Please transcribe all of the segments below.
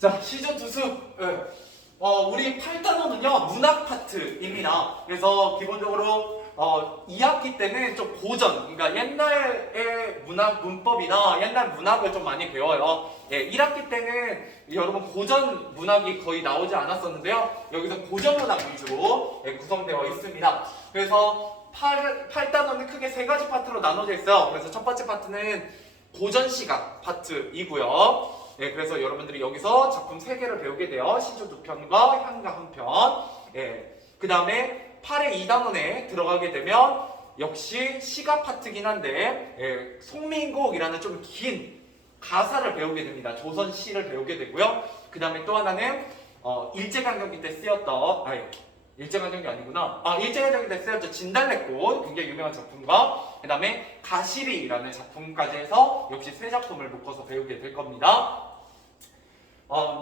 자, 시즌 두수. 우리 8단원은요, 문학 파트입니다. 그래서 기본적으로 2학기 때는 좀 고전, 그러니까 옛날의 문학 문법이나 옛날 문학을 좀 많이 배워요. 1학기 때는 여러분 고전 문학이 거의 나오지 않았었는데요. 여기서 고전 문학 위주로 구성되어 있습니다. 그래서 8단원은 크게 세 가지 파트로 나눠져 있어요. 그래서 첫 번째 파트는 고전 시각 파트이고요. 그래서 여러분들이 여기서 작품 3개를 배우게 돼요. 시조 2편과 향가 1편. 그 다음에 8의 2단원에 들어가게 되면 역시 시가 파트긴 한데 송민곡이라는 좀 긴 가사를 배우게 됩니다. 조선시를 배우게 되고요. 그 다음에 또 하나는 일제강점기 때 쓰였던 일제강점기 아니구나. 일제강점기 때 쓰였던 진달래꽃, 굉장히 유명한 작품과 그 다음에 가시리라는 작품까지 해서 역시 세 작품을 묶어서 배우게 될 겁니다.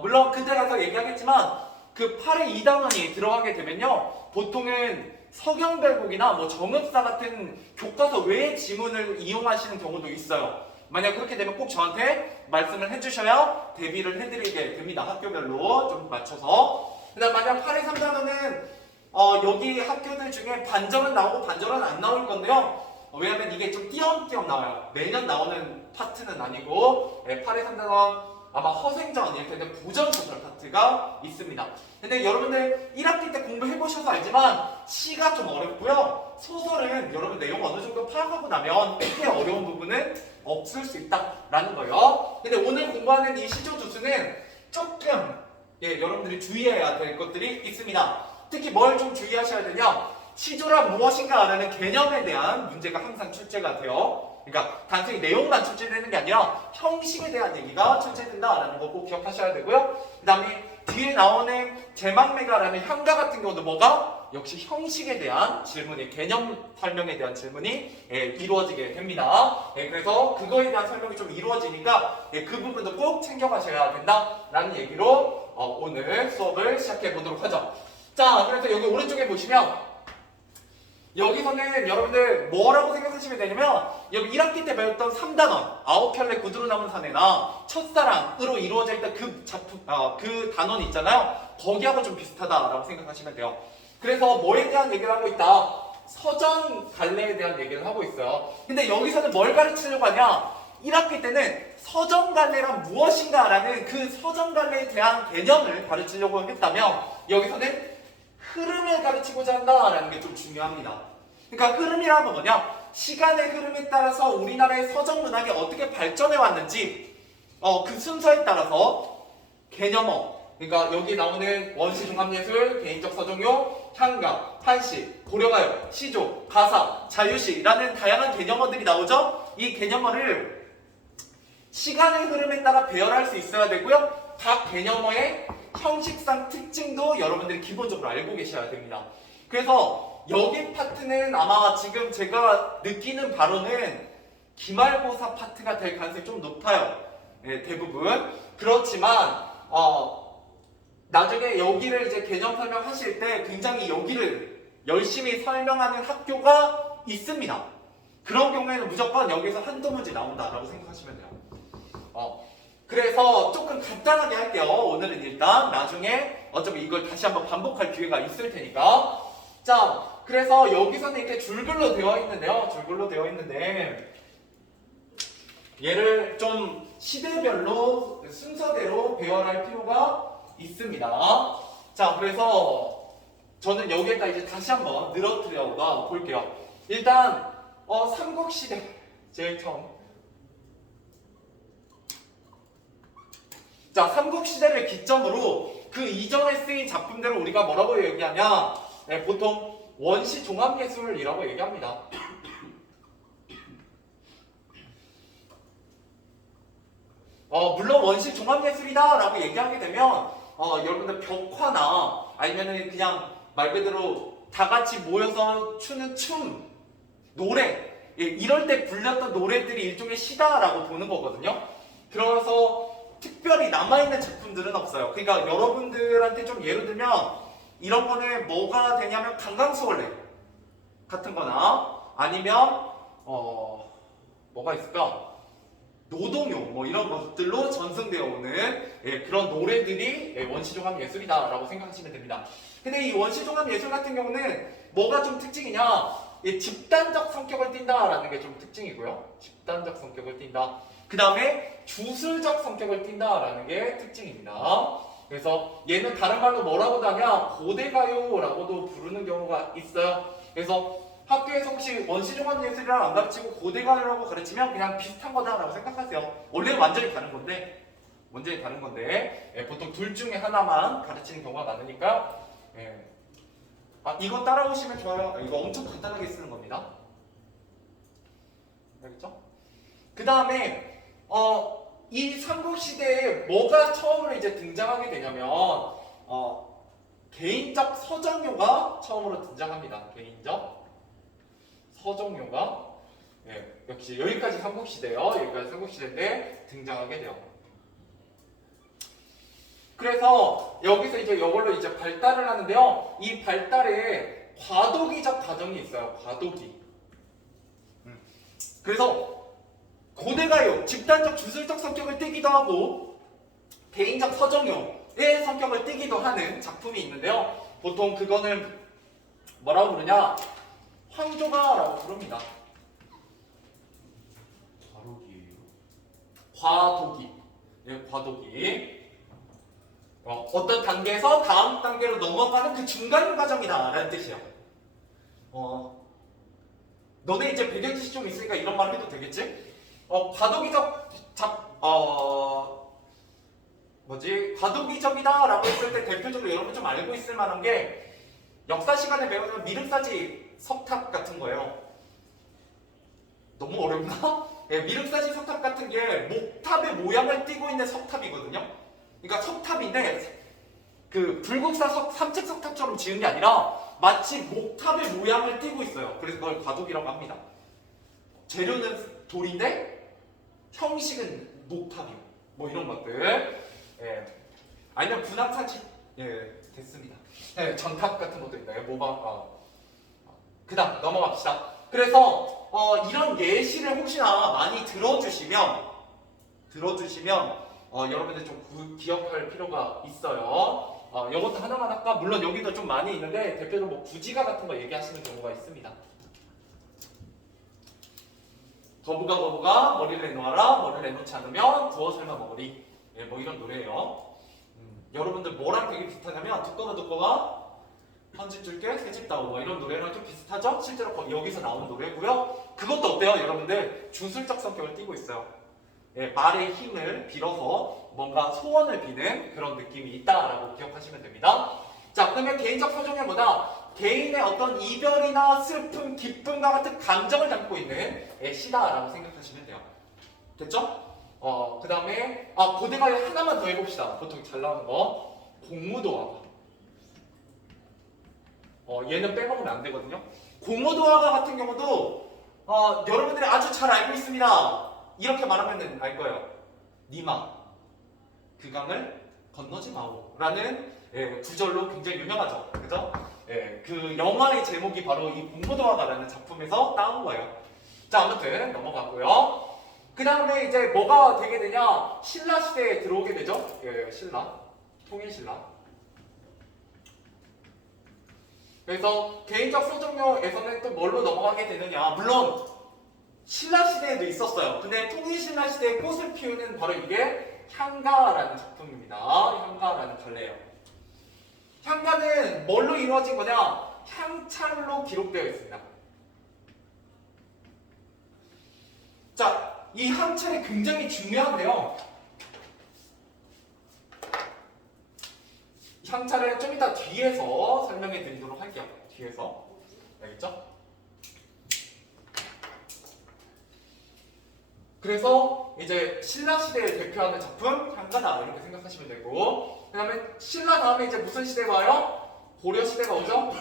물론 그때 가서 얘기하겠지만 그 8의 2단원이 들어가게 되면요, 보통은 서경별곡이나 뭐 정읍사 같은 교과서 외의 지문을 이용하시는 경우도 있어요. 만약 그렇게 되면 꼭 저한테 말씀을 해주셔야 대비를 해드리게 됩니다. 학교별로 좀 맞춰서. 그 다음 만약 8의 3단원은 여기 학교들 중에 반절은 나오고 반절은 안 나올 건데요. 왜냐면 이게 좀 띄엄띄엄 나와요. 매년 나오는 파트는 아니고 8의 3단원 아마 허생전일 텐데 고전소설 파트가 있습니다. 근데 여러분들 1학기 때 공부해보셔서 알지만 시가 좀 어렵고요. 소설은 여러분 내용 어느 정도 파악하고 나면 크게 어려운 부분은 없을 수 있다라는 거예요. 근데 오늘 공부하는 이 시조두수는 조금 여러분들이 주의해야 될 것들이 있습니다. 특히 뭘 좀 주의하셔야 되냐? 시조란 무엇인가 라는 개념에 대한 문제가 항상 출제가 돼요. 그러니까 단순히 내용만 출제되는 게 아니라 형식에 대한 얘기가 출제된다라는 거 꼭 기억하셔야 되고요. 그 다음에 뒤에 나오는 제망매가라는 향가 같은 경우도 뭐가? 역시 형식에 대한 질문이, 개념 설명에 대한 질문이 이루어지게 됩니다. 그래서 그거에 대한 설명이 좀 이루어지니까 그 부분도 꼭 챙겨가셔야 된다라는 얘기로 오늘 수업을 시작해 보도록 하죠. 자, 그래서 여기 오른쪽에 보시면 여기서는 여러분들 뭐라고 생각하시면 되냐면 여기 1학기 때 배웠던 3단원 9켤레 구두로 남은 사내나 첫사랑으로 이루어져 있던 그 작품, 그 단원 있잖아요. 거기하고 좀 비슷하다라고 생각하시면 돼요. 그래서 뭐에 대한 얘기를 하고 있다? 서전 갈래에 대한 얘기를 하고 있어요. 근데 여기서는 뭘 가르치려고 하냐? 1학기 때는 서전 갈래란 무엇인가 라는 그 서전 갈래에 대한 개념을 가르치려고 했다면 여기서는 흐름을 가르치고자 한다라는 게 좀 중요합니다. 그러니까 흐름이라는 건 뭐냐? 시간의 흐름에 따라서 우리나라의 서정 문학이 어떻게 발전해 왔는지 그 순서에 따라서 개념어, 그러니까 여기 나오는 원시 종합예술, 개인적 서정요, 향가, 한시, 고려가요, 시조, 가사, 자유시라는 다양한 개념어들이 나오죠? 이 개념어를 시간의 흐름에 따라 배열할 수 있어야 되고요. 각 개념어의 형식상 특징도 여러분들이 기본적으로 알고 계셔야 됩니다. 그래서 여기 파트는 아마 지금 제가 느끼는 바로는 기말고사 파트가 될 가능성이 좀 높아요. 대부분. 그렇지만 나중에 여기를 이제 개념 설명하실 때 굉장히 여기를 열심히 설명하는 학교가 있습니다. 그런 경우에는 무조건 여기서 한두 문제 나온다라고 생각하시면 돼요. 그래서 조금 간단하게 할게요. 오늘은 일단 나중에 어차피 이걸 다시 한번 반복할 기회가 있을 테니까. 자, 그래서 여기서는 이렇게 줄글로 되어 있는데요. 줄글로 되어 있는데 얘를 좀 시대별로 순서대로 배열할 필요가 있습니다. 자, 그래서 저는 여기에다 이제 다시 한번 늘어뜨려 볼게요. 일단 삼국시대 제일 처음. 자, 삼국시대를 기점으로 그 이전에 쓰인 작품들을 우리가 뭐라고 얘기하냐? 보통 원시 종합예술이라고 얘기합니다. 물론 원시 종합예술이다라고 얘기하게 되면 여러분들 벽화나 아니면은 그냥 말 그대로 다 같이 모여서 추는 춤, 노래 이럴 때 불렸던 노래들이 일종의 시다라고 보는 거거든요. 그래서 특별히 남아있는 작품들은 없어요. 그러니까 여러분들한테 좀 예를 들면 이런 거는 뭐가 되냐면 강강수월래 같은 거나 아니면 뭐가 있을까? 노동요 뭐 이런 것들로 전승되어 오는 그런 노래들이 원시종합 예술이다라고 생각하시면 됩니다. 근데 이 원시종합 예술 같은 경우는 뭐가 좀 특징이냐? 집단적 성격을 띈다라는 게 좀 특징이고요. 집단적 성격을 띈다. 그 다음에 주술적 성격을 띈다라는 게 특징입니다. 그래서 얘는 다른 말로 뭐라고도 하냐? 고대가요라고도 부르는 경우가 있어요. 그래서 학교에서 혹시 원시종합예술이랑 안 가르치고 고대가요라고 가르치면 그냥 비슷한 거다라고 생각하세요. 원래는 완전히 다른 건데 보통 둘 중에 하나만 가르치는 경우가 많으니까 이거 따라오시면 좋아요. 이거 엄청 간단하게 쓰는 겁니다. 알겠죠? 그 다음에 이 삼국시대에 뭐가 처음으로 이제 등장하게 되냐면 개인적 서정효가 처음으로 등장합니다. 개인적 서정효가 역시 여기까지 삼국시대요. 여기까지 삼국시대인데 등장하게 돼요. 그래서 여기서 이제 이걸로 이제 발달을 하는데요. 이 발달에 과도기적 과정이 있어요. 과도기. 그래서 고대가요, 집단적 주술적 성격을 띠기도 하고 개인적 서정효의 성격을 띠기도 하는 작품이 있는데요. 보통 그거는 뭐라고 부르냐? 황조가라고 부릅니다. 과도기. 과도기. 어떤 단계에서 다음 단계로 넘어가는 그 중간 과정이다 라는 뜻이에요. 너네 이제 배경지식 좀 있으니까 이런 말 해도 되겠지? 과도기적이다 라고 했을 때 대표적으로 여러분 좀 알고 있을 만한 게 역사 시간에 배우는 미륵사지 석탑 같은 거예요. 너무 어렵나? 미륵사지 석탑 같은 게 목탑의 모양을 띠고 있는 석탑이거든요. 그러니까 석탑인데 그 불국사 삼층 석탑처럼 지은 게 아니라 마치 목탑의 모양을 띠고 있어요. 그래서 그걸 과도기라고 합니다. 재료는 돌인데 형식은 목탑이요. 뭐 이런 것들. 아니면 분합사지. 됐습니다. 전탑 같은 것도 있나요? 그 다음 넘어갑시다. 그래서 이런 예시를 혹시나 많이 들어주시면 여러분들 좀 기억할 필요가 있어요. 이것도 하나만 할까? 물론 여기도 좀 많이 있는데 대표적으로 뭐 구지가 같은 거 얘기하시는 경우가 있습니다. 거부가 머리를 내놓아라. 머리를 내놓지 않으면 구워 삶아 먹으리. 뭐 이런 노래예요. 여러분들 뭐랑 되게 비슷하냐면 두꺼가 헌집 줄게 새집 다오 뭐 이런 노래랑 좀 비슷하죠? 실제로 여기서 나온 노래고요. 그것도 어때요? 여러분들 주술적 성격을 띠고 있어요. 말의 힘을 빌어서 뭔가 소원을 비는 그런 느낌이 있다라고 기억하시면 됩니다. 자, 그러면 개인적 서정효보다 개인의 어떤 이별이나 슬픔, 기쁨과 같은 감정을 담고 있는 시다라고 생각하시면 돼요. 됐죠? 그 다음에 고대가요 하나만 더 해봅시다. 보통 잘 나오는 거 공무도화가. 얘는 빼먹으면 안 되거든요. 공무도화가 같은 경우도 여러분들이 아주 잘 알고 있습니다. 이렇게 말하면 알 거예요. 니마 그 강을 건너지 마오 라는 구절로 굉장히 유명하죠. 그죠? 그 영화의 제목이 바로 이 공무도화가라는 작품에서 따온 거예요. 자, 아무튼 넘어가고요. 그 다음에 이제 뭐가 되게 되냐? 신라 시대에 들어오게 되죠. 신라, 통일신라. 그래서 개인적 서정효에서는 또 뭘로 넘어가게 되느냐? 물론 신라 시대에도 있었어요. 근데 통일신라 시대에 꽃을 피우는 바로 이게 향가라는 작품입니다. 향가라는 갈래예요. 향가는 뭘로 이루어진 거냐? 향찰로 기록되어 있습니다. 자, 이 향찰이 굉장히 중요한데요. 향찰은 좀 이따 뒤에서 설명해 드리도록 할게요. 뒤에서. 알겠죠? 그래서 이제 신라 시대를 대표하는 작품 향가다 이렇게 생각하시면 되고, 그다음에 신라 다음에 이제 무슨 시대가 와요? 고려 시대가 오죠?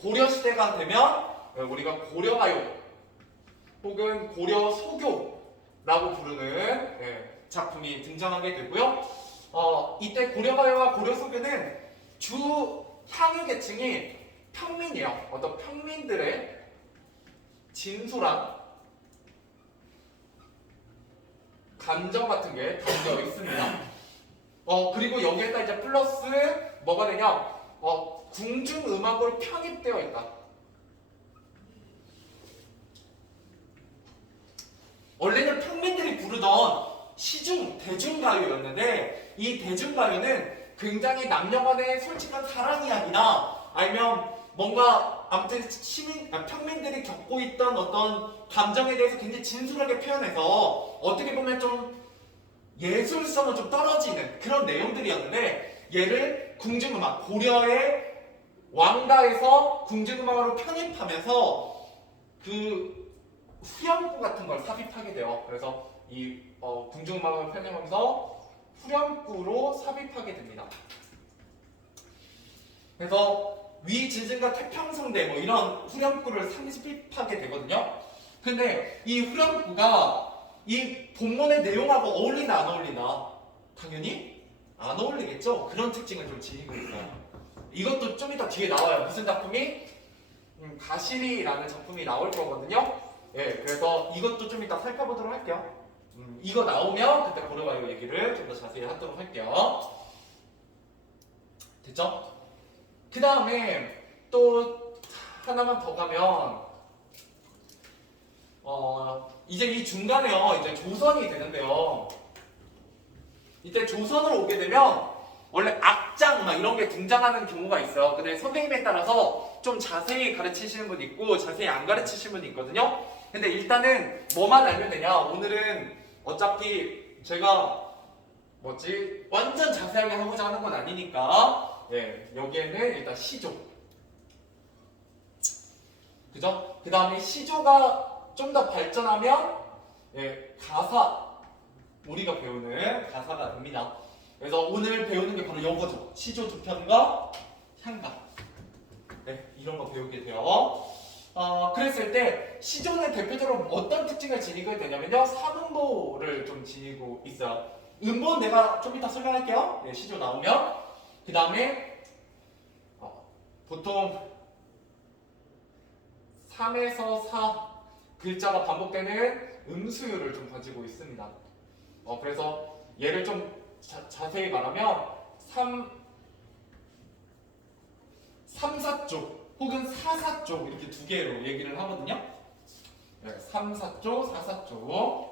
고려 시대가 되면 우리가 고려가요 혹은 고려 소교라고 부르는 작품이 등장하게 되고요. 이때 고려가요와 고려 소교는 주 향유 계층이 평민이에요. 어떤 평민들의 진솔한 감정 같은 게 담겨 있습니다. 그리고 여기에다 이제 플러스 뭐가 되냐? 궁중음악으로 편입되어 있다. 원래는 평민들이 부르던 시중, 대중가요였는데 이 대중가요는 굉장히 남녀간의 솔직한 사랑 이야기나 아니면 뭔가 아무튼 평민들이 겪고 있던 어떤 감정에 대해서 굉장히 진솔하게 표현해서 어떻게 보면 좀 예술성은 좀 떨어지는 그런 내용들이었는데 얘를 궁중음악, 고려의 왕가에서 궁중음악으로 편입하면서 그 후렴구 같은 걸 삽입하게 돼요. 그래서 이 궁중음악을 편입하면서 후렴구로 삽입하게 됩니다. 그래서 위지증과 태평성대 뭐 이런 후렴구를 삽입하게 되거든요. 근데 이 후렴구가 이 본문의 내용하고 어울리나 안 어울리나? 당연히 안 어울리겠죠? 그런 특징을 좀 지니고 있어요. 이것도 좀 이따 뒤에 나와요. 무슨 작품이? 가시리라는 작품이 나올 거거든요. 예, 그래서 이것도 좀 이따 살펴보도록 할게요. 이거 나오면 그때 고려가요 얘기를 좀 더 자세히 하도록 할게요. 됐죠? 그 다음에 또 하나만 더 가면 이제 이 중간에요 이제 조선이 되는데요. 이때 조선으로 오게 되면 원래 악장 막 이런 게 등장하는 경우가 있어요. 근데 선생님에 따라서 좀 자세히 가르치시는 분이 있고 자세히 안 가르치시는 분이 있거든요. 근데 일단은 뭐만 알면 되냐? 오늘은 어차피 제가 완전 자세하게 하고자 하는 건 아니니까 여기에는 일단 시조, 그죠? 그 다음에 시조가 좀 더 발전하면 가사, 우리가 배우는 가사가 됩니다. 그래서 오늘 배우는 게 바로 이거죠. 시조 두 편과 향가. 이런 거 배우게 돼요. 그랬을 때 시조는 대표적으로 어떤 특징을 지니고 되냐면요. 3음보를 좀 지니고 있어요. 음보는 내가 좀 이따 설명할게요. 시조 나오면. 그 다음에 보통 3에서 4 글자가 반복되는 음수율을 좀 가지고 있습니다. 그래서 얘를 좀 자세히 말하면 3, 4쪽 혹은 4, 4쪽 이렇게 두 개로 얘기를 하거든요. 3, 4쪽, 4, 4쪽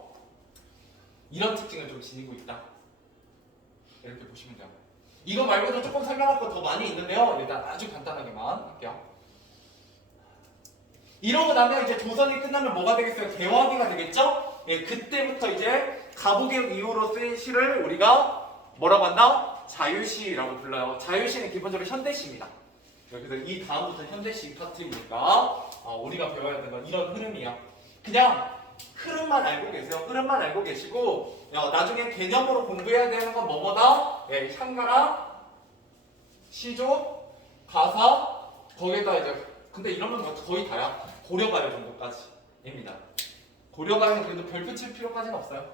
이런 특징을 좀 지니고 있다. 이렇게 보시면 돼요. 이거 말고도 조금 설명할 거 더 많이 있는데요. 일단 아주 간단하게만 할게요. 이러고 나면 이제 조선이 끝나면 뭐가 되겠어요? 개화기가 되겠죠? 그때부터 이제 가보개혁 이후로 쓰인 시를 우리가 뭐라고 한다? 자유시라고 불러요. 자유시는 기본적으로 현대시입니다. 그래서 이 다음부터 현대시 파트이니까 우리가 배워야 되는 건 이런 흐름이야. 그냥 흐름만 알고 계세요. 흐름만 알고 계시고 나중에 개념으로 공부해야 되는 건 뭐뭐다? 향가랑 시조, 가사, 거기에다 이제 근데 이러면 거의 다야. 고려가요 정도까지입니다. 고려가요는 그래도 별표 칠 필요까지는 없어요.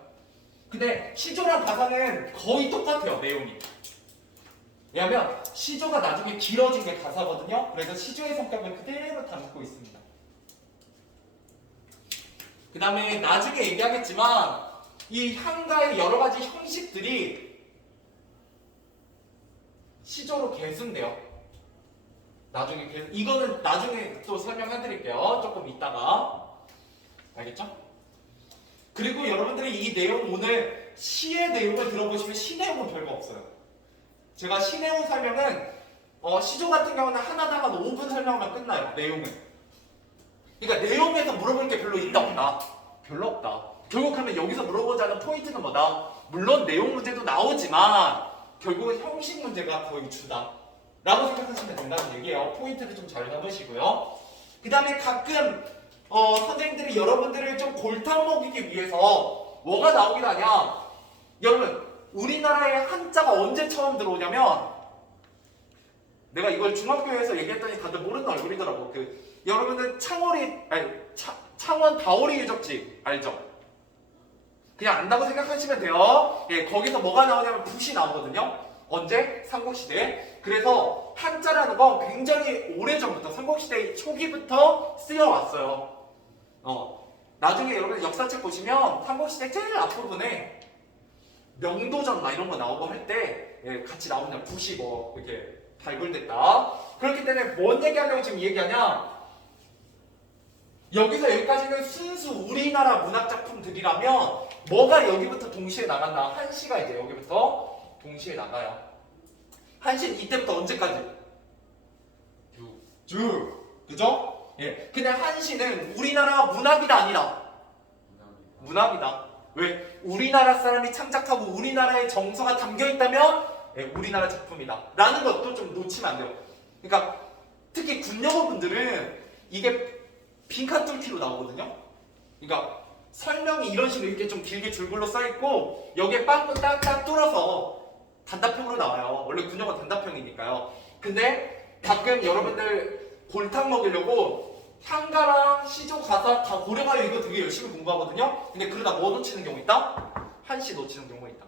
근데 시조랑 가사는 거의 똑같아요, 내용이. 왜냐면 시조가 나중에 길어진 게 가사거든요. 그래서 시조의 성격을 그대로 담고 있습니다. 그 다음에 나중에 얘기하겠지만 이 향가의 여러 가지 형식들이 시조로 계승돼요. 이거는 나중에 또 설명해 드릴게요. 조금 이따가. 알겠죠? 그리고 여러분들이 이 내용 오늘 시의 내용을 들어보시면 시 내용은 별거 없어요. 제가 시 내용 설명은 시조 같은 경우는 하나다가 5분 설명하면 끝나요. 내용은. 그러니까 내용에서 물어볼 게 별로 있다 없다? 별로 없다. 결국 하면 여기서 물어보자는 포인트는 뭐다? 물론 내용 문제도 나오지만 결국은 형식 문제가 거의 주다. 라고 생각하시면 된다는 얘기예요. 포인트를 좀 잘 잡으시고요. 그 다음에 가끔 선생님들이 여러분들을 좀 골탕 먹이기 위해서 뭐가 나오긴 하냐. 여러분 우리나라에 한자가 언제 처음 들어오냐면 내가 이걸 중학교에서 얘기했더니 다들 모르는 얼굴이더라고. 여러분들 창원 다오리 유적지 알죠? 그냥 안다고 생각하시면 돼요. 거기서 뭐가 나오냐면 붓이 나오거든요. 언제? 삼국시대에. 그래서 한자라는 건 굉장히 오래전부터 삼국시대 초기부터 쓰여왔어요. 나중에 여러분 역사책 보시면 삼국시대 제일 앞부분에 명도전 막 이런 거 나오고 할 때 같이 나오냐 붓이 뭐 이렇게 발굴됐다. 그렇기 때문에 뭔 얘기하려고 지금 이 얘기하냐? 여기서 여기까지는 순수 우리나라 문학 작품들이라면 뭐가 여기부터 동시에 나간다? 한시가 이제 여기부터 동시에 나가요. 한시는 이때부터 언제까지? 쭉. 그죠? 예. 그냥 한시는 우리나라 문학이다 아니다? 문학이다. 왜? 우리나라 사람이 창작하고 우리나라의 정서가 담겨있다면 우리나라 작품이다 라는 것도 좀 놓치면 안 돼요. 그러니까 특히 군영어분들은 이게 빈칸 뚫기로 나오거든요. 그러니까 설명이 이런 식으로 이렇게 좀 길게 줄글로 써있고 여기에 빵꾸 딱딱 뚫어서 단답형으로 나와요. 원래 군영어 단답형이니까요. 근데 가끔 여러분들 골탕 먹이려고 향가랑 시조 가사 다 고려가요 이거 되게 열심히 공부하거든요. 근데 그러다 뭐 놓치는 경우 있다? 한시 놓치는 경우가 있다.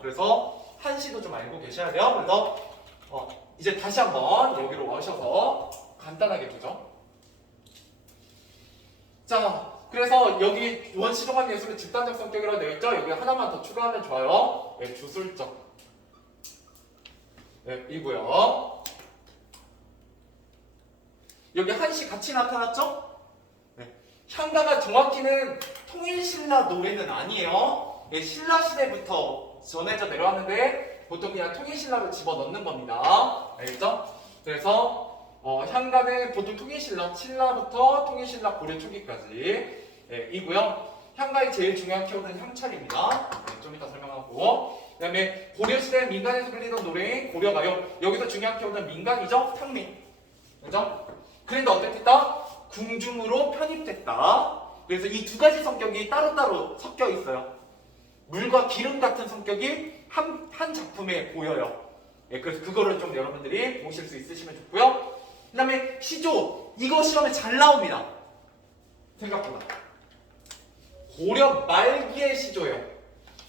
그래서 한시도 좀 알고 계셔야 돼요. 그래서 이제 다시 한번 여기로 오셔서 간단하게 보죠. 자, 그래서 여기 원시종합 예술의 집단적 성격이라고 되어 있죠. 여기 하나만 더 추가하면 좋아요. 주술적 이고요. 여기 한시 같이 나타났죠? 향가가 정확히는 통일신라 노래는 아니에요. 신라 시대부터 전해져 내려왔는데 보통 그냥 통일신라로 집어넣는 겁니다. 알겠죠? 그래서 향가는 보통 통일신라, 신라부터 통일신라 고려 초기까지 이고요. 향가의 제일 중요한 키워드는 향찰입니다. 좀 이따 설명하고 그 다음에 고려시대 민간에서 불리던 노래인 고려가요. 여기서 중요한 키워드는 민간이죠? 평민. 그죠? 그런데 어떻게 됐다? 궁중으로 편입됐다. 그래서 이 두 가지 성격이 따로따로 섞여 있어요. 물과 기름 같은 성격이 한 작품에 보여요. 그래서 그거를 좀 여러분들이 보실 수 있으시면 좋고요. 그 다음에 시조. 이거 시험에 잘 나옵니다. 생각보다. 고려 말기의 시조예요.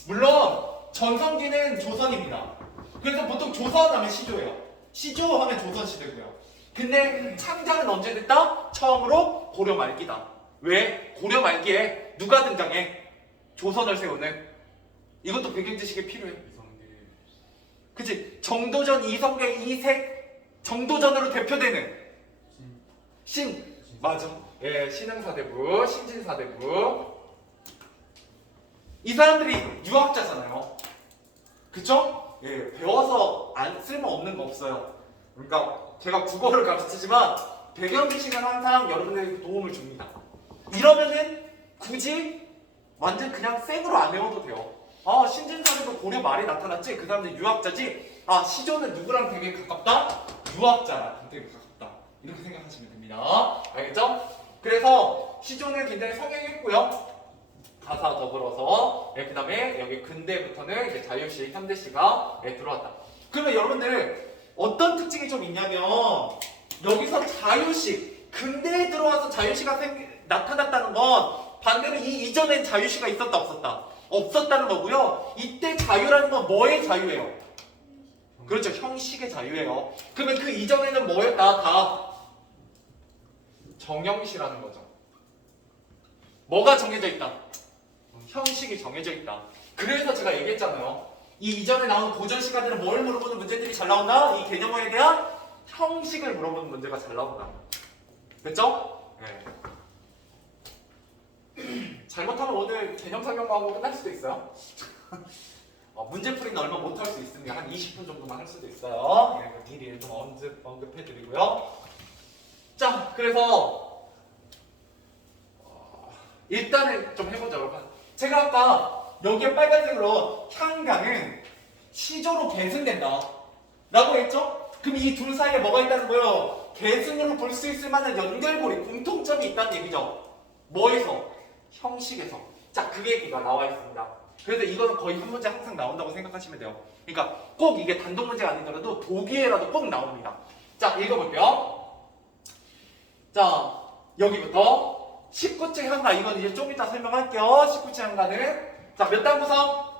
물론 전성기는 조선입니다. 그래서 보통 조선 하면 시조예요. 시조 하면 조선시대고요. 근데 창작은 언제 됐다? 처음으로 고려 말기다. 왜? 고려 말기에 누가 등장해? 조선을 세우는. 이것도 배경 지식이 필요해. 그치? 정도전, 이성계, 이색, 정도전으로 대표되는 신. 맞아. 신흥사대부, 신진사대부. 이 사람들이 유학자잖아요. 그쵸? 배워서 안 쓸모없는 거 없어요. 그러니까 제가 국어를 가르치지만 배경 지식은 항상 여러분에게 도움을 줍니다. 이러면은 굳이 완전 그냥 생으로 안 외워도 돼요. 신진사대부 고려 말에 나타났지? 그 사람들 유학자지? 시조는 누구랑 되게 가깝다? 유학자랑 되게 가깝다. 이렇게 생각하시면 됩니다. 알겠죠? 그래서 시조는 굉장히 성행했고요. 가사 더불어서 그 다음에 여기 근대부터는 이제 자유시, 현대시가 들어왔다. 그러면 여러분들 어떤 특징이 좀 있냐면 여기서 자유시, 근대에 들어와서 자유시가 나타났다는 건 반대로 이 이전엔 자유시가 있었다 없었다? 없었다는 거고요. 이때 자유라는 건 뭐의 자유예요? 그렇죠. 형식의 자유예요. 그러면 그 이전에는 뭐였다? 다 정형시라는 거죠. 뭐가 정해져 있다? 형식이 정해져 있다. 그래서 제가 얘기했잖아요. 이 이전에 나온 고전 시간들은 뭘 물어보는 문제들이 잘 나온다? 이 개념어에 대한 형식을 물어보는 문제가 잘 나온다. 됐죠? 잘못하면 오늘 개념 설명하고 끝날 수도 있어요. 문제풀이는 얼마 못할 수 있습니다. 한 20분 정도만 할 수도 있어요. 미리 좀 언급해드리고요. 자, 그래서 일단은 좀 해보죠, 여러분. 제가 아까 여기에 빨간색으로 향가는 시조로 계승된다 라고 했죠? 그럼 이 둘 사이에 뭐가 있다는 거예요? 계승으로 볼 수 있을 만한 연결고리, 공통점이 있다는 얘기죠. 뭐에서? 형식에서. 자, 그 얘기가 나와 있습니다. 그래서 이거는 거의 한 문제 항상 나온다고 생각하시면 돼요. 그러니까 꼭 이게 단독 문제가 아니더라도 보기에라도 꼭 나옵니다. 자, 읽어볼게요. 자, 여기부터 19층 향가. 이건 이제 좀 이따 설명할게요. 19층 향가는 자, 몇 단 구성?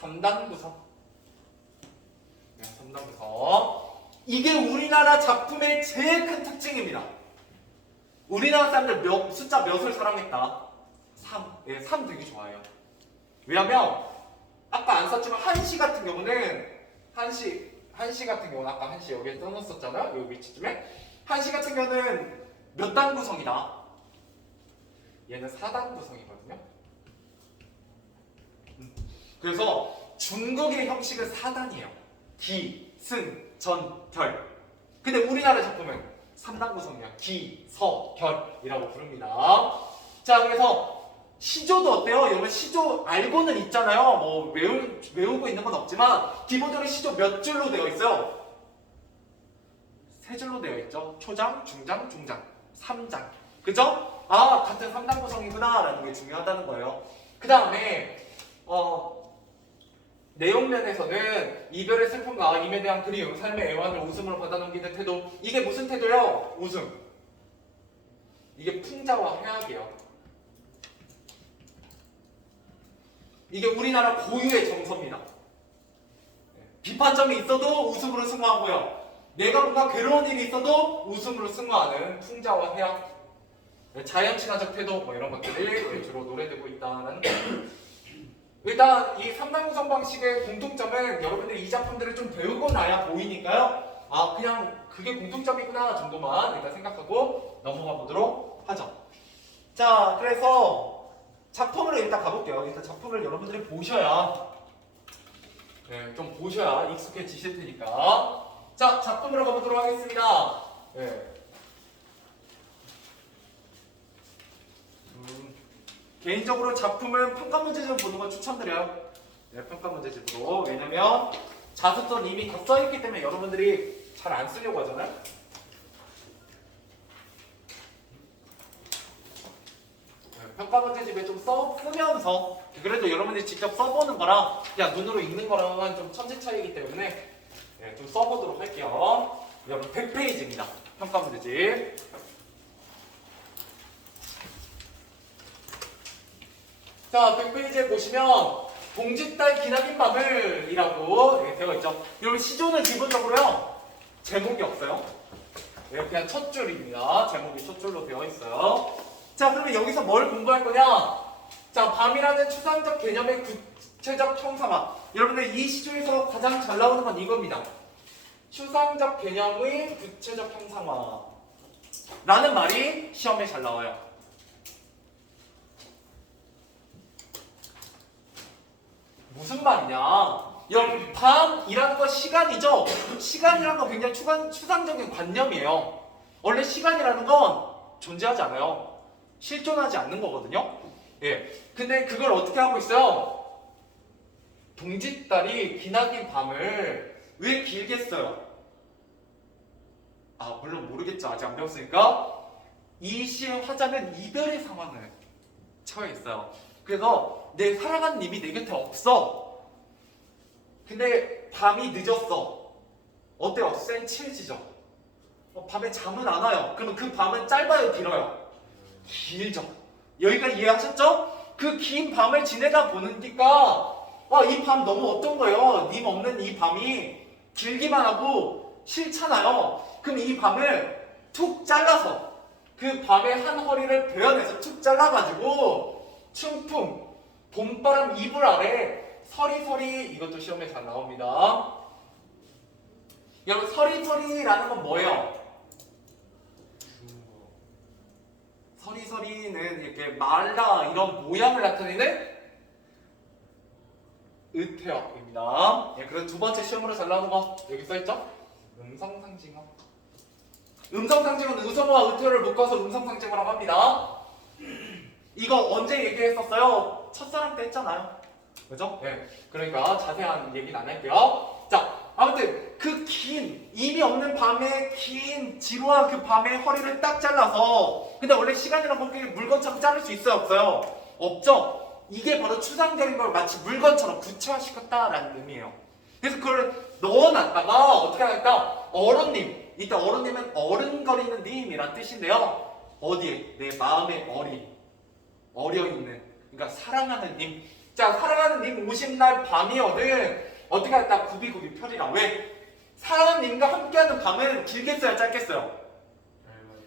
3단 구성. 3단 구성. 이게 우리나라 작품의 제일 큰 특징입니다. 우리나라 사람들 숫자 몇을 사랑했다? 3. 예, 3 되게 좋아해요. 왜냐면 아까 안 썼지만 한시 같은 경우는 한시 같은 경우는 아까 한시 여기에 써놨었잖아요. 여기 위치쯤에. 한시 같은 경우는 몇 단 구성이다? 얘는 4단 구성이거든요. 그래서 중국의 형식은 4단이에요. 기, 승, 전, 결. 근데 우리나라 작품은 3단 구성이야. 기, 서, 결이라고 부릅니다. 자, 그래서 시조도 어때요? 여러분 시조 알고는 있잖아요. 뭐 외우고 있는 건 없지만 기본적으로 시조 몇 줄로 되어 있어요? 3줄로 되어 있죠. 초장, 중장, 중장, 3장. 그죠? 아, 같은 3단 구성이구나 라는 게 중요하다는 거예요. 그 다음에 내용면에서는 이별의 슬픔과 임에 대한 그리움, 삶의 애환을 웃음으로 받아넘기는 태도. 이게 무슨 태도요? 웃음. 이게 풍자와 해악이에요. 이게 우리나라 고유의 정서입니다. 비판점이 있어도 웃음으로 승화하고요. 내가 뭔가 괴로운 일이 있어도 웃음으로 승화하는 풍자와 해악, 자연 친화적 태도 뭐 이런 것들이 주로 노래되고 있다는 일단 이 3단 구성 방식의 공통점은 여러분들이 이 작품들을 좀 배우고 나야 보이니까요. 아, 그냥 그게 공통점이구나 정도만 일단 생각하고 넘어가 보도록 하죠. 자, 그래서 작품으로 일단 가볼게요. 일단 작품을 여러분들이 보셔야 좀 보셔야 익숙해지실 테니까. 자, 작품으로 가보도록 하겠습니다. 개인적으로 작품은 평가문제집을 보는 걸 추천드려요. 평가문제집으로. 왜냐면 자습서는 이미 다 써있기 때문에 여러분들이 잘 안 쓰려고 하잖아요. 평가문제집에 좀 쓰면서 그래도 여러분들이 직접 써보는 거랑 그냥 눈으로 읽는 거랑은 좀 천지 차이이기 때문에 좀 써보도록 할게요. 여러분 100페이지입니다. 평가문제집. 자, 100페이지에 보시면 동짓달 기나긴 밤을 이라고 되어 있죠. 여러분 시조는 기본적으로요 제목이 없어요. 그냥 첫 줄입니다. 제목이 첫 줄로 되어 있어요. 자, 그러면 여기서 뭘 공부할 거냐? 자, 밤이라는 추상적 개념의 구체적 형상화. 여러분들 이 시조에서 가장 잘 나오는 건 이겁니다. 추상적 개념의 구체적 형상화 라는 말이 시험에 잘 나와요. 무슨 말이냐? 여러분 밤이라는 건 시간이죠? 시간이라는 건 굉장히 추상적인 관념이에요. 원래 시간이라는 건 존재하지 않아요. 실존하지 않는 거거든요. 근데 그걸 어떻게 하고 있어요? 동짓달이 기나긴 밤을 왜 길게 써요? 아, 물론 모르겠죠. 아직 안 배웠으니까. 이 시의 화자는 이별의 상황을 처해 있어요. 그래서 내 사랑하는 님이 내 곁에 없어. 근데 밤이 늦었어. 어때요? 센치해지죠? 밤에 잠은 안 와요. 그러면 그 밤은 짧아요? 길어요? 길죠. 여기까지 이해하셨죠? 그 긴 밤을 지내다 보니까 이 밤 너무 어떤 거예요? 님 없는 이 밤이 길기만 하고 싫잖아요. 그럼 이 밤을 툭 잘라서 그 밤의 한 허리를 베어내서 툭 잘라가지고 춘풍 봄바람 이불 아래 서리서리. 이것도 시험에 잘 나옵니다. 여러분 서리서리라는 건 뭐예요? 서리서리는 이렇게 말라 이런 모양을 나타내는 의태어입니다. 그래서 두 번째 시험으로 잘 나오는 거 여기 써있죠? 음성상징어. 음성상징어는 의성어와 의태어를 묶어서 음성상징어라고 합니다. 이거 언제 얘기했었어요? 첫사랑 때 했잖아요. 그죠? 그러니까 자세한 얘기는 안 할게요. 자, 아무튼 그 긴 의미 없는 밤에 긴 지루한 그 밤에 허리를 딱 잘라서. 근데 원래 시간이라는 건 물건처럼 자를 수 있어요? 없어요? 없죠? 이게 바로 추상적인 걸 마치 물건처럼 구체화시켰다라는 의미예요. 그래서 그걸 넣어놨다가 어떻게 하겠다? 어른님. 이때 어른님은 어른거리는 님이란 뜻인데요. 어디에? 내 마음의 어려있는, 그러니까 사랑하는 님. 자, 사랑하는 님 오신 날 밤이거든. 어떻게 할까? 구비구비 펴리라. 왜? 사랑하는 님과 함께하는 밤은 길겠어요? 짧겠어요?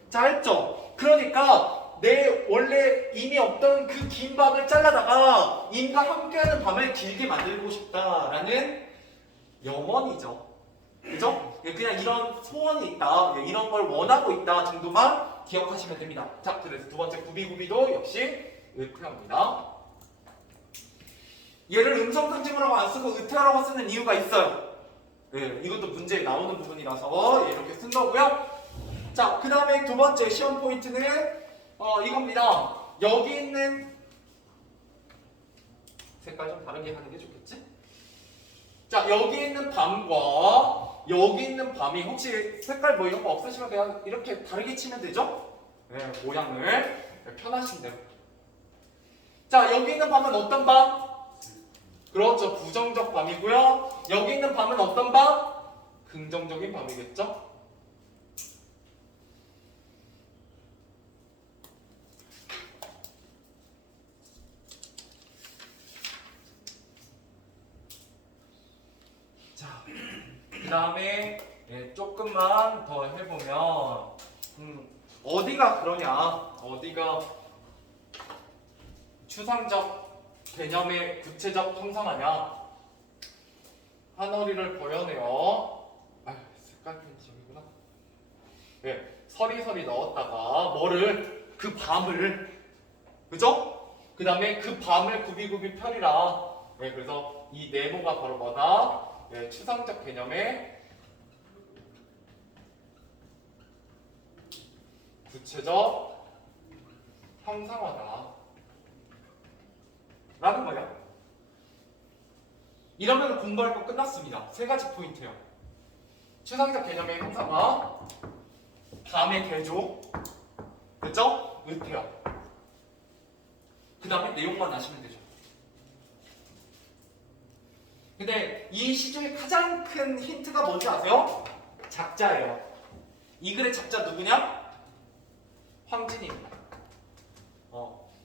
짧죠? 그러니까 내 원래 이미 없던 그 긴 밤을 잘라다가 임과 함께하는 밤을 길게 만들고 싶다라는 염원이죠. 그죠? 그냥 이런 소원이 있다, 이런 걸 원하고 있다 정도만 기억하시면 됩니다. 자, 그래서 두 번째 구비구비도 역시 의태어입니다. 얘를 음성 상징어라고 안 쓰고 의태어라고 쓰는 이유가 있어요. 네, 이것도 문제에 나오는 부분이라서 이렇게 쓴 거고요. 자, 그 다음에 두 번째 시험 포인트는 이겁니다. 여기 있는 색깔 좀 다르게 하는 게 좋겠지? 자, 여기 있는 밤과 여기 있는 밤이 혹시 색깔 뭐 이런 거 없으시면 그냥 이렇게 다르게 치면 되죠? 네, 모양을 편하신 대로. 자, 여기 있는 밤은 어떤 밤? 그렇죠, 부정적 밤이고요. 여기 있는 밤은 어떤 밤? 긍정적인 밤이겠죠? 자, 그 다음에 조금만 더 해보면 어디가 그러냐, 어디가 추상적 개념의 구체적 형상하냐. 하늘이를 보여내요. 아유, 색깔 편집이구나. 네, 서리서리 넣었다가 뭐를, 그 밤을, 그죠? 그 다음에 그 밤을 구비구비 펴리라. 네, 그래서 이 네모가 바로 뭐다? 네, 추상적 개념의 구체적 형상화다 라는 거예요. 이러면 공부할 거 끝났습니다. 세 가지 포인트예요. 추상적 개념의 형상화, 밤의 대조, 그죠? 의태어. 그 다음에 내용만 아시면 되죠. 근데 이 시조의 가장 큰 힌트가 뭔지 아세요? 작자예요. 이 글의 작자 누구냐? 황진입니다.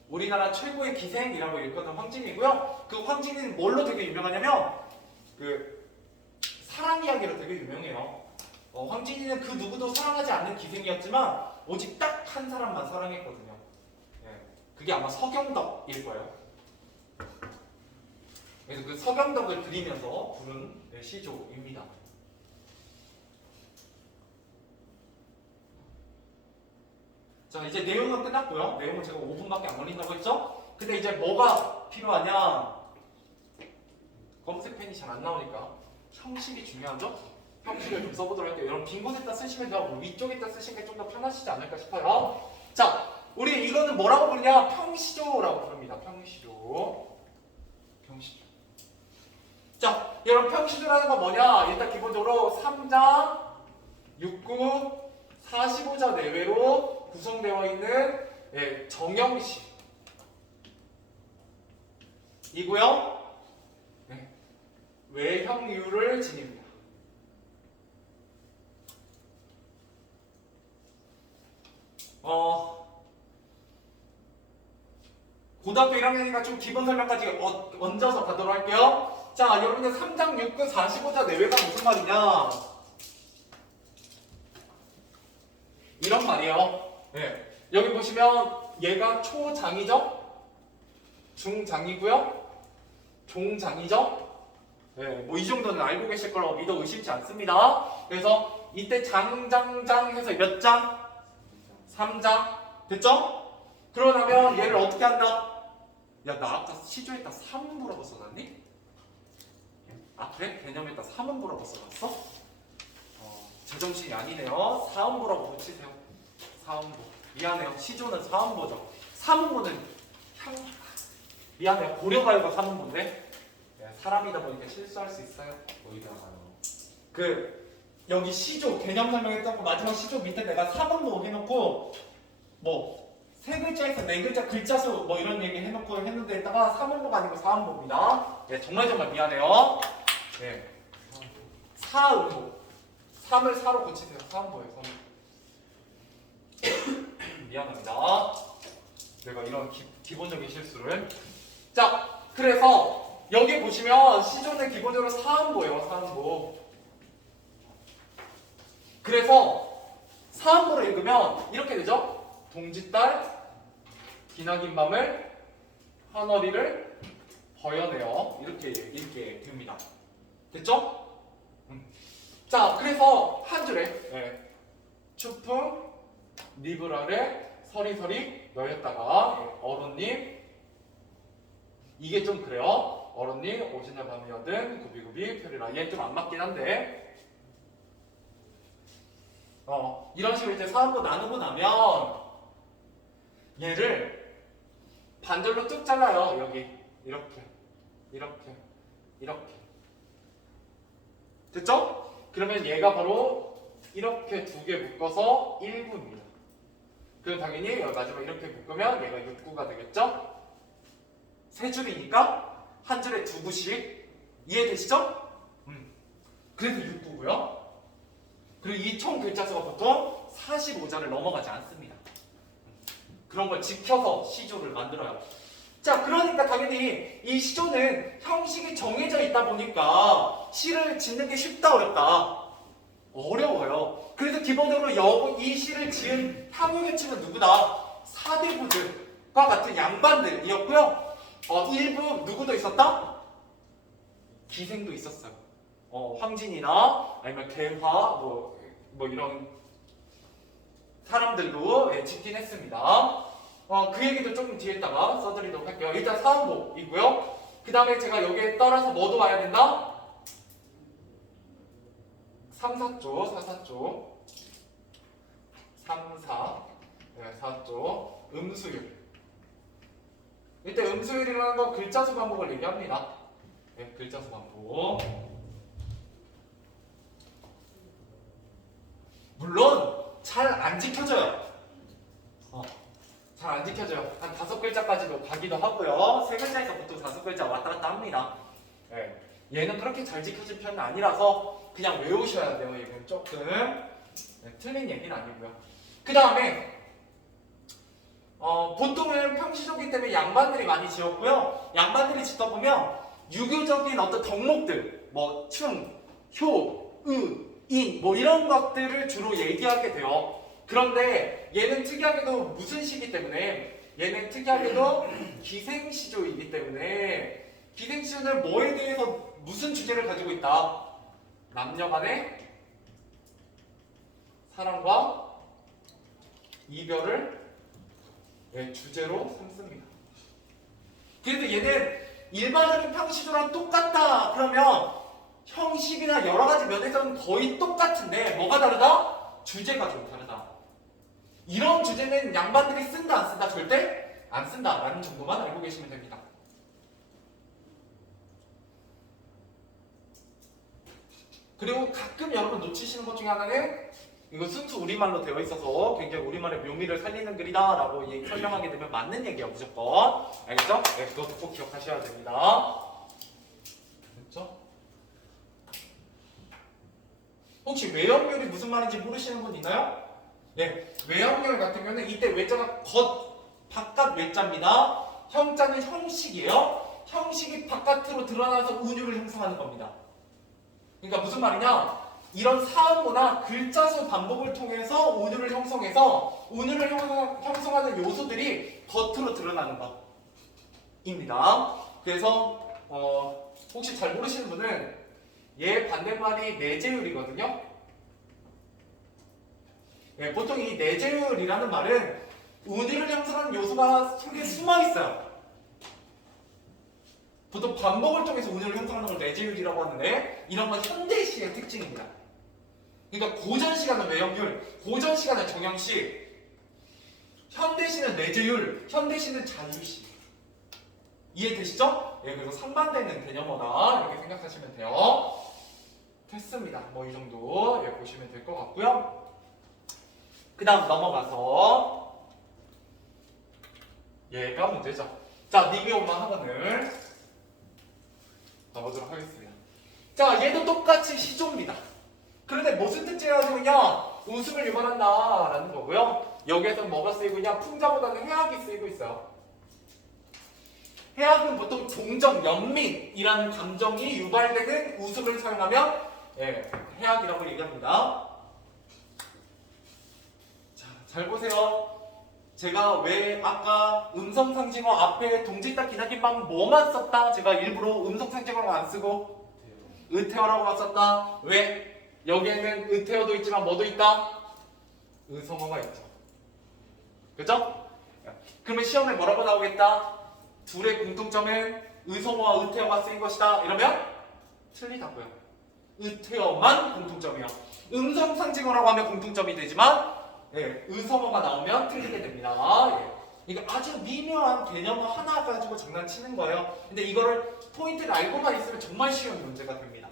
우리나라 최고의 기생이라고 일컫는 황진이고요. 그 황진이는 뭘로 되게 유명하냐면 그 사랑 이야기로 되게 유명해요. 황진이는 그 누구도 사랑하지 않는 기생이었지만 오직 딱 한 사람만 사랑했거든요. 예, 그게 아마 서경덕일 거예요. 그래서 그 서경덕을 그리면서 부른 시조입니다. 자, 이제 내용은 끝났고요. 내용은 제가 5분밖에 안 걸린다고 했죠? 근데 이제 뭐가 필요하냐? 검색펜이 잘 안 나오니까 형식이 중요하죠? 형식을 좀 써보도록 할게요. 여러분 빈 곳에다 쓰시면 되고 위쪽에다 쓰시는 게 좀 더 편하시지 않을까 싶어요. 자, 우리 이거는 뭐라고 부르냐? 평시조라고 부릅니다. 평시조. 평시조. 자, 여러분 평시조라는 건 뭐냐? 일단 기본적으로 3자, 6구, 45자 내외로 구성되어 있는 정형식 이고요. 네, 외형유를 지닙니다. 고등학교 1학년이니까 좀 기본 설명까지 얹어서 가도록 할게요. 자, 여러분들 3장 6근 45자 내외가 무슨 말이냐? 이런 말이에요. 네. 여기 보시면 얘가 초장이죠? 중장이고요. 종장이죠? 네, 뭐 이 정도는 알고 계실 거라고 믿어 의심치 않습니다. 그래서 이때 장장장 해서 몇 장? 3장. 됐죠? 그러면 얘를 어떻게 한다? 야, 나 아까 시조에다 3음부라고 써놨니? 아, 그래? 개념에다 3음부라고 써놨어? 제정신이 아니네요. 4음부라고 붙이세요. 4음부. 미안해요. 시조는 4음부죠. 3음부는 미안해요. 고려가요가 3음부인데 네, 사람이다 보니까 실수할 수 있어요. 여기 시조 개념 설명했던 거 마지막 시조 밑에 내가 3음부 해놓고 뭐 세 글자에서 네 글자 글자수 뭐 이런 얘기 해놓고 했는데 다가 3음부가 아니고 4음부입니다. 네, 정말 미안해요. 네. 4음부. 3을 4로 고치세요. 3음부예요. 3. 미안합니다. 내가 이런 기본적인 실수를. 자, 그래서 여기 보시면 시조는 기본적으로 4음부예요. 4음부. 그래서 4음부를 읽으면 이렇게 되죠. 동짓달 기나긴 밤을 하늘이를 버여내어 이렇게 됩니다. 됐죠? 자, 그래서 한 줄에 추풍 니불 아래 서리서리 너였다가 어른님 이게 좀 그래요. 어른님 오시냐 밤이여든 구비구비 펴리라. 얘는 좀 안 맞긴 한데 이런 식으로 이제 사음도 나누고 나면 얘를 반절로 쭉 잘라요. 여기 이렇게 됐죠? 그러면 얘가 바로 이렇게 두 개 묶어서 1구입니다. 그럼 당연히 마지막 이렇게 묶으면 얘가 6구가 되겠죠? 세 줄이니까 한 줄에 2구씩 이해되시죠? 그래서 6구고요. 그리고 이 총 글자 수가 보통 45자를 넘어가지 않습니다. 그런 걸 지켜서 시조를 만들어요. 자, 그러니까 당연히 이 시조는 형식이 정해져 있다 보니까 시를 짓는 게 쉽다 어렵다? 어려워요. 그래서 기본적으로 이 시를 지은 향유계층은 누구다? 사대부들과 같은 양반들이었고요. 일부 누구도 있었다? 기생도 있었어요. 황진이나 아니면 개화 뭐 이런 사람들도 짓긴 했습니다. 그 얘기도 조금 뒤에다가 써드리도록 할게요. 일단 사음복이고요. 그 다음에 제가 여기에 따라서 뭐도 와야 된다? 3, 4조, 4, 4조 3, 4, 4조 음수율. 이때 음수율이라는 건 글자수 반복을 얘기합니다. 글자수 반복. 물론 잘 안 지켜져요. 잘 안 지켜져요. 한 5글자까지도 가기도 하고요. 3글자에서 보통 5글자 왔다 갔다 합니다. 얘는 그렇게 잘 지켜진 편은 아니라서 그냥 외우셔야 돼요. 얘는 조금 틀린 얘기는 아니고요. 그 다음에 보통은 평시조기 때문에 양반들이 많이 지었고요. 양반들이 짓다 보면 유교적인 어떤 덕목들, 뭐 충, 효, 의, 인, 뭐 이런 것들을 주로 얘기하게 돼요. 그런데 얘는 특이하게도 무슨 시기 때문에 얘는 특이하게도 기생시조이기 때문에 기생시조는 뭐에 대해서 무슨 주제를 가지고 있다? 남녀간의 사랑과 이별을 주제로 삼습니다. 그래서 얘는 일반적인 평시조랑 똑같다 그러면 형식이나 여러 가지 면에서는 거의 똑같은데 뭐가 다르다? 주제가 좀 다르다. 이런 주제는 양반들이 쓴다 안 쓴다? 절대 안 쓴다라는 정도만 알고 계시면 됩니다. 그리고 가끔 여러분 놓치시는 것 중에 하나는 이거 순수 우리말로 되어 있어서 굉장히 우리말의 묘미를 살리는 글이다 라고 설명하게 되면 맞는 얘기야 무조건. 알겠죠? 그것도 꼭 기억하셔야 됩니다. 됐죠? 혹시 외역률이 무슨 말인지 모르시는 분 있나요? 외역률 같은 경우는 이때 외자가 바깥 외자입니다. 형자는 형식이에요. 형식이 바깥으로 드러나서 운율을 형성하는 겁니다. 그러니까 무슨 말이냐? 이런 사음보나 글자수 반복을 통해서 운율을 형성해서 운율을 형성하는 요소들이 겉으로 드러나는 것입니다. 그래서 혹시 잘 모르시는 분은 얘 반대말이 내재율이거든요. 보통 이 내재율이라는 말은 운율을 형성하는 요소가 속에 숨어 있어요. 보통 반복을 통해서 운율을 형성하는 걸 내재율이라고 하는데 이런 건 현대시의 특징입니다. 그러니까 고전시가는 외역률, 고전시가는 정형식, 현대시는 내재율, 현대시는 자유시. 이해되시죠? 그래서 상반되는 개념어다 이렇게 생각하시면 돼요. 됐습니다. 뭐 이 정도 보시면 될 것 같고요. 그 다음 넘어가서 얘가 문제죠. 자, 니비오마 학원을 가보도록 하겠습니다. 자, 얘도 똑같이 시조입니다. 그런데 무슨 특징을 가지고 있냐? 웃음을 유발한다 라는 거고요. 여기에서 뭐가 쓰이고 있냐? 풍자보다는 해악이 쓰이고 있어요. 해악은 보통 동정, 연민이라는 감정이 유발되는 웃음을 사용하면 해악이라고 얘기합니다. 자, 잘 보세요. 제가 왜 아까 음성상징어 앞에 동질다 기나긴방 뭐만 썼다? 제가 일부러 음성상징어를 안 쓰고 의태어라고만 썼다. 왜? 여기에는 의태어도 있지만 뭐도 있다? 의성어가 있죠. 그죠? 그러면 시험에 뭐라고 나오겠다? 둘의 공통점은 의성어와 의태어가 쓰인 것이다. 이러면 틀리다고요. 의태어만 공통점이야. 음성상징어라고 하면 공통점이 되지만 의성어가 나오면 틀리게 됩니다. 이게 아주 미묘한 개념을 하나 가지고 장난치는 거예요. 근데 이거를 포인트를 알고만 있으면 정말 쉬운 문제가 됩니다.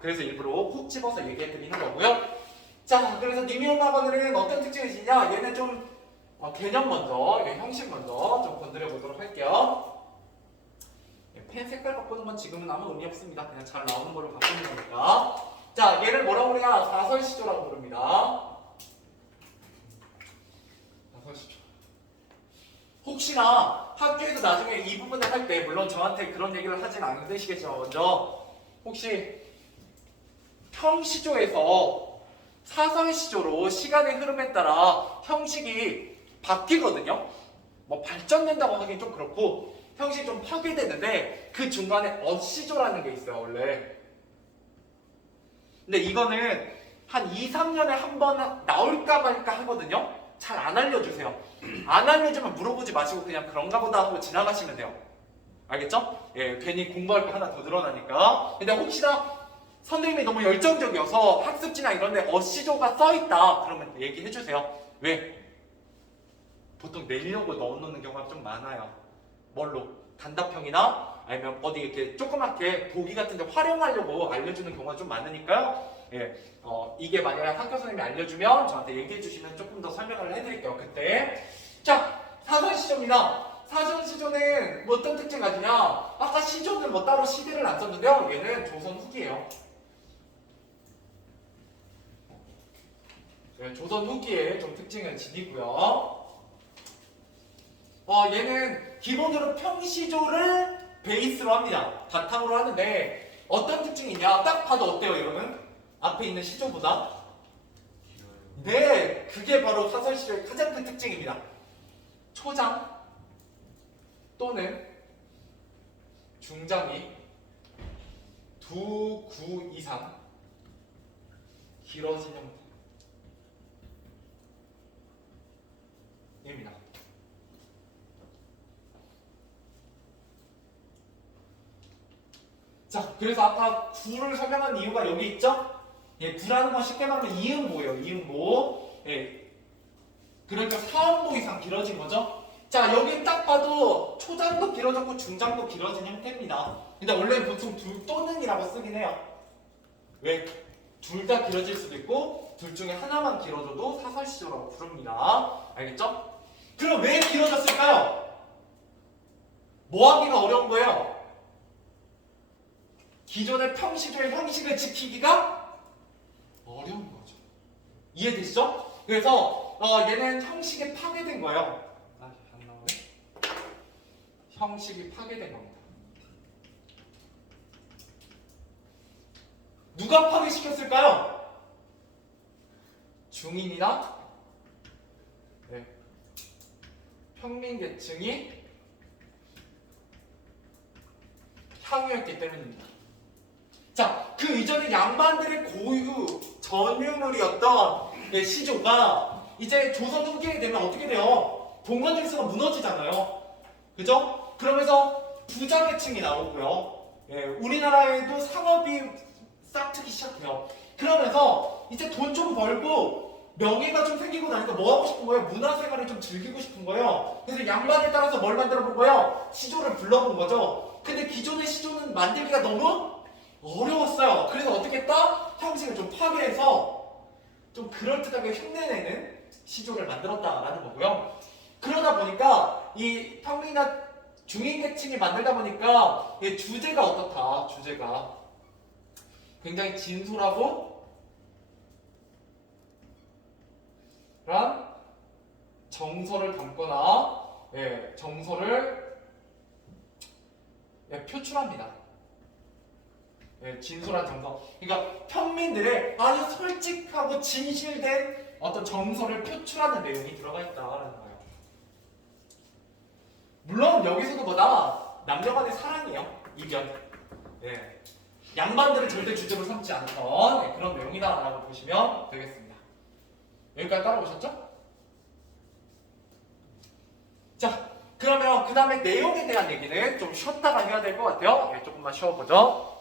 그래서 일부러 훅 집어서 얘기해 드리는 거고요. 자, 그래서 니미오마거들은 어떤 특징이 있냐? 얘는 좀 개념 먼저, 형식 먼저 좀 건드려 보도록 할게요. 펜 색깔 바꾸는 건 지금은 아무 의미 없습니다. 그냥 잘 나오는 걸로 바꾸는 거니까. 자, 얘를 뭐라고 그래야? 사설시조라고 부릅니다. 사설시조. 혹시나 학교에서 나중에 이 부분을 할 때, 물론 저한테 그런 얘기를 하진 않으시겠지만 먼저 혹시 형시조에서 사설시조로 시간의 흐름에 따라 형식이 바뀌거든요. 뭐 발전된다고 하긴 좀 그렇고 형식이 좀 파괴되는데 그 중간에 어시조라는 게 있어요, 원래. 근데 이거는 한 2, 3년에 한 번 나올까 말까 하거든요. 잘 안 알려주세요. 안 알려주면 물어보지 마시고 그냥 그런가 보다 하고 지나가시면 돼요. 알겠죠? 예, 괜히 공부할 거 하나 더 늘어나니까. 근데 혹시나 선생님이 너무 열정적이어서 학습지나 이런 데 어시조가 써있다 그러면 얘기해주세요. 왜? 보통 내려고 넣어놓는 경우가 좀 많아요. 뭘로? 단답형이나 아니면 어디 이렇게 조그맣게 보기 같은 데 활용하려고 알려주는 경우가 좀 많으니까요. 예, 이게 만약에 학교 선생님이 알려주면 저한테 얘기해주시면 조금 더 설명을 해드릴게요. 그때. 자, 사설시조입니다. 사설시조는 뭐 어떤 특징 가지냐? 아까 시조는 뭐 따로 시대를 안 썼는데요. 얘는 조선 후기예요. 네, 조선 후기에 좀 특징을 지니고요. 얘는 기본적으로 평시조를 베이스로 합니다. 바탕으로 하는데 어떤 특징이 있냐? 딱 봐도 어때요, 여러분? 앞에 있는 시조보다? 네, 그게 바로 사설시조의 가장 큰 특징입니다. 초장 또는 중장이 두 구 이상 길어진 형태입니다. 자, 그래서 아까 구를 설명한 이유가 여기 있죠? 예, 구라는 건 쉽게 말하면 이음보예요. 이음보. 예, 그러니까 4음보 이상 길어진 거죠? 자, 여기 딱 봐도 초장도 길어졌고 중장도 길어진 형태입니다. 근데 원래 보통 둘 또는이라고 쓰긴 해요. 왜? 둘 다 길어질 수도 있고 둘 중에 하나만 길어져도 사설시조라고 부릅니다. 알겠죠? 그럼 왜 길어졌을까요? 뭐 하기가 어려운 거예요? 기존의 평시조의 형식을 지키기가 어려운 거죠. 이해되시죠? 그래서 얘는 형식이 파괴된 거예요. 안 나오네. 형식이 파괴된 겁니다. 누가 파괴시켰을까요? 중인이나 평민계층이 향유했기 때문입니다. 자, 그 이전에 양반들의 고유 전유물이었던 시조가 이제 조선 후기에 되면 어떻게 돼요? 봉건 질서가 무너지잖아요. 그죠? 그러면서 부자계층이 나오고요. 우리나라에도 상업이 싹트기 시작해요. 그러면서 이제 돈 좀 벌고 명예가 좀 생기고 나니까 뭐 하고 싶은 거예요? 문화생활을 좀 즐기고 싶은 거예요. 그래서 양반에 따라서 뭘 만들어 본 거예요? 시조를 불러본 거죠. 근데 기존의 시조는 만들기가 너무 어려웠어요. 그래서 어떻게 했다? 형식을 좀 파괴해서 좀 그럴듯하게 흉내내는 시조를 만들었다라는 거고요. 그러다 보니까 이 평민이나 중인계층이 만들다 보니까 이 주제가 어떻다? 주제가 굉장히 진솔하고 란 정서를 담거나 정서를 표출합니다. 진솔한 정서. 그러니까 평민들의 아주 솔직하고 진실된 어떤 정서를 표출하는 내용이 들어가 있다라는 거예요. 물론 여기서도 뭐다 남녀간의 사랑이에요. 이견. 예. 양반들을 절대 주제로 삼지 않던 네, 그런 내용이다라고 보시면 되겠습니다. 여기까지 따라오셨죠? 자, 그러면 그 다음에 내용에 대한 얘기는 좀 쉬었다가 해야 될 것 같아요. 네, 조금만 쉬어보죠.